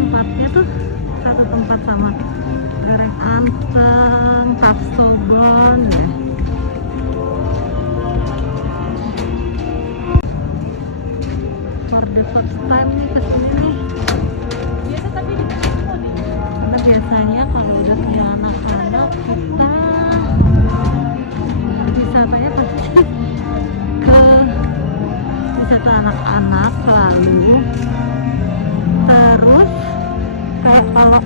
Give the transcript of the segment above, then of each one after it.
tempatnya tuh satu tempat sama Gareng Anteng, Kapsobon deh. For the first time nih kesini nih. Biasa tapi di Cimo nih. Karena biasanya kalau udah punya anak-anak kita wisatanya pasti ke wisata anak-anak selalu. Terus kayak kalau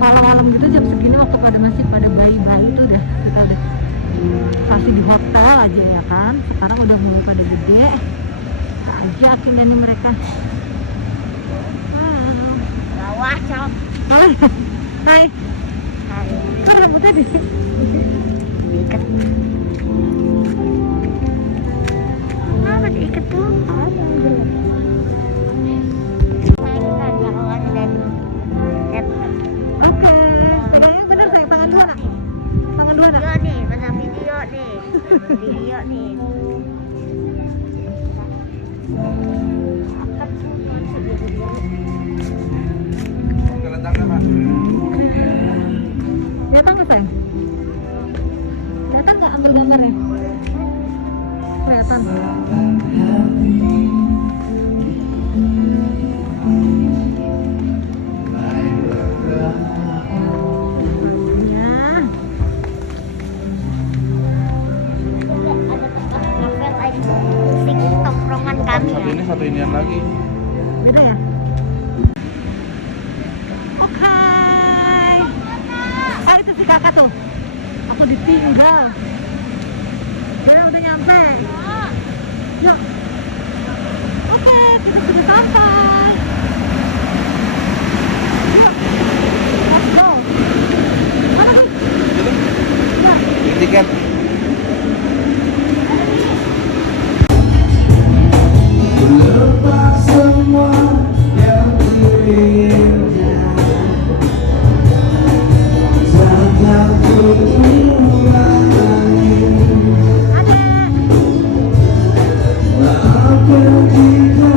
malam-malam gitu jam segini waktu masih pada bayi-bayi tuh udah kita udah pasti di hotel aja ya kan. Sekarang udah mulai pada gede aja akhirnya nih mereka. Bawah, Cok. Halo. Hai. Hai. Kok rambutnya di Diikat. Kenapa diikat tuh? Ada jelek. Mainkan kawan dan laptop. Oke, pegangnya bener sayang, tangan dua nak. Tangan dua nak. Video nih, mana video nih. Video nih. Akan sendiri-sendiri. Kelihatan nggak sayang? Kelihatan nggak ambil gambarnya? Kelihatan. Ya. Ada tempat novel aja. Musik tongkrongan kami. Satu ini satu inian lagi. Beda ya? Oke. Oh itu si kakak tuh. Aku ditinggal. Dia udah nyampe. Ya. Oke, kita sudah sampai. Yuk. Let's go. Mana nih? Gitu? Ya. Beli tiket. Lepas semua yang dirinya, jangan terulang lagi. Maafkan jika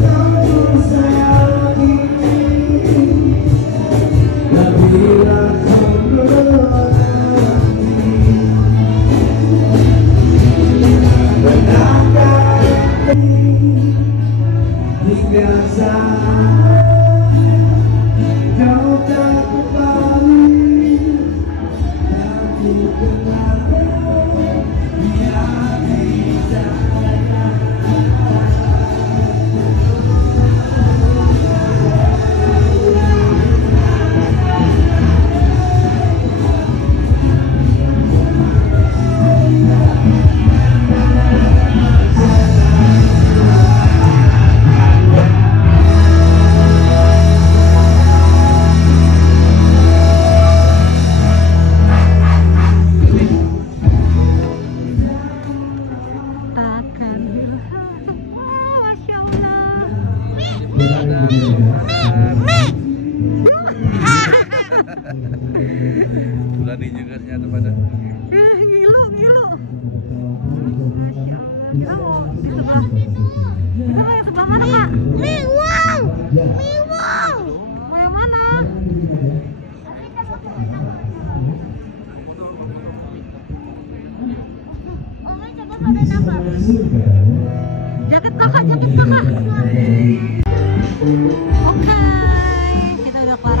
kau sayangi, dan bila kau menanti, benarkah hingga saat kau tak kembali, aku kenapa dia tidak. Takkan. Masya Allah. Berani juga ternyata pada. Ngilu, ngilu. Masya Allah. Kita mau di sebelah. Kita mau yang sebelah mana, Kak? Miwang. Miwang. Mau yang mana? Oke, coba pada nambah. Jaket kakak. Oke, kita udah kelar